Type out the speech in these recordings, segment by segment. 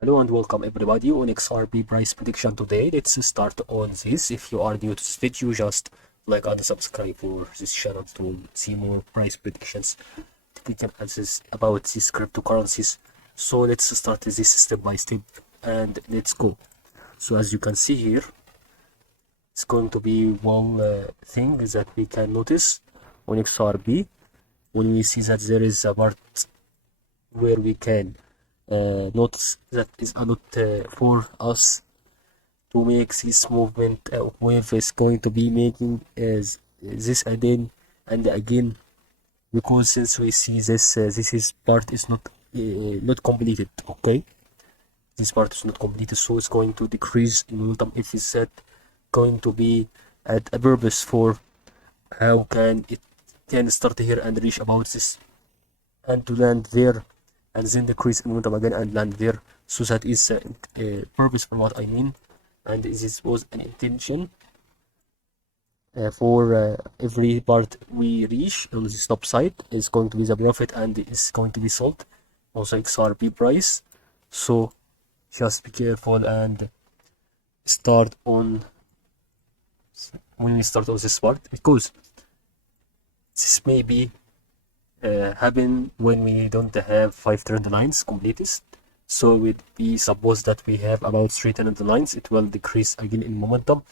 Hello and welcome everybody on XRP Price Prediction today. Let's start on this. If you are new to this video, just like and subscribe for this channel to see more price predictions, technical analysis about these cryptocurrencies. So let's start this step by step and let's go. So as you can see here, it's going to be one thing that we can notice on XRP when we see that there is a part where we can notice that is a lot for us to make this movement of wave is going to be making this again and again, because since we see this part is not completed. Okay, this part is not completed, so it's going to decrease in momentum. If it's that going to be at a purpose for how can it can start here and reach about this and to land there and then decrease in momentum again and land there. So that is a purpose for what I mean, and this was an intention for every part we reach on this top side is going to be the profit and is going to be sold also XRP price. So just be careful and start on when we start on this part, because this may be happen when we don't have 5 trend lines completed. So we suppose that we have about 3 trend lines. It will decrease again in momentum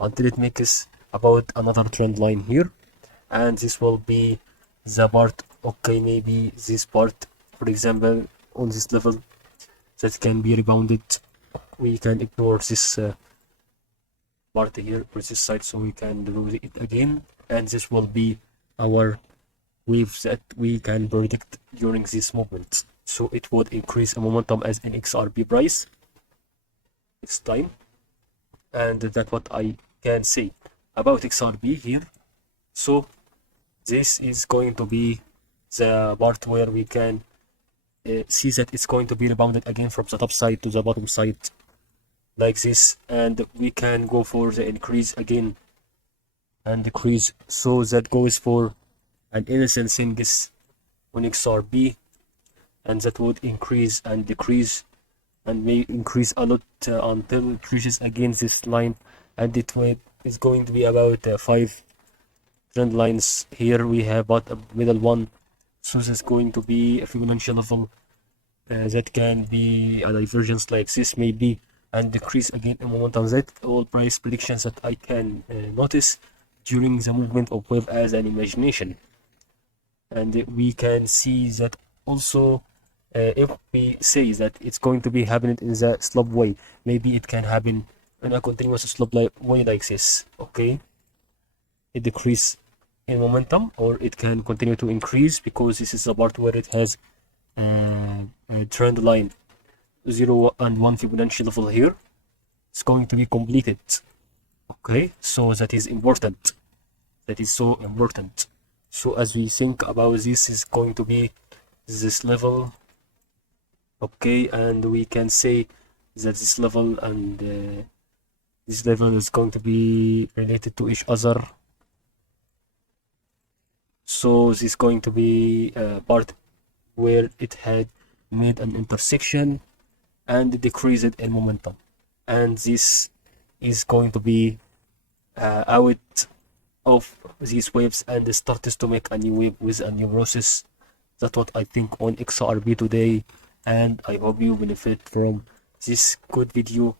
until it makes about another trend line here, and this will be the part. Okay, maybe this part, for example, on this level that can be rebounded. We can ignore this part here for this side, so we can do it again, and this will be our waves that we can predict during this movement. So it would increase a momentum as in XRP price this time, and that's what I can say about XRP here. So this is going to be the part where we can see that it's going to be rebounded again from the top side to the bottom side like this, and we can go for the increase again and decrease. So that goes for an innocent thing is on XRP, and that would increase and decrease and may increase a lot until it reaches again this line, and it is going to be about 5 trend lines. Here we have but a middle one, so there's going to be a Fibonacci level that can be a divergence like this maybe, and decrease again in momentum. That all price predictions that I can notice during the movement of wave as an imagination. And we can see that also if we say that it's going to be happening in the slope way, maybe it can happen in a continuous slope way like this. Okay, it decrease in momentum, or it can continue to increase, because this is the part where it has a trend line 0 and 1 Fibonacci level here. It's going to be completed. Okay, so that is important. That is so important. So as we think about this is going to be this level. Okay, and we can say that this level and this level is going to be related to each other. So this is going to be a part where it had made an intersection and decreased in momentum, and this is going to be out of these waves and starts to make a new wave with a new process. That's what I think on XRP today, and I hope you benefit from this good video.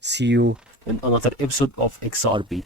See you in another episode of XRP.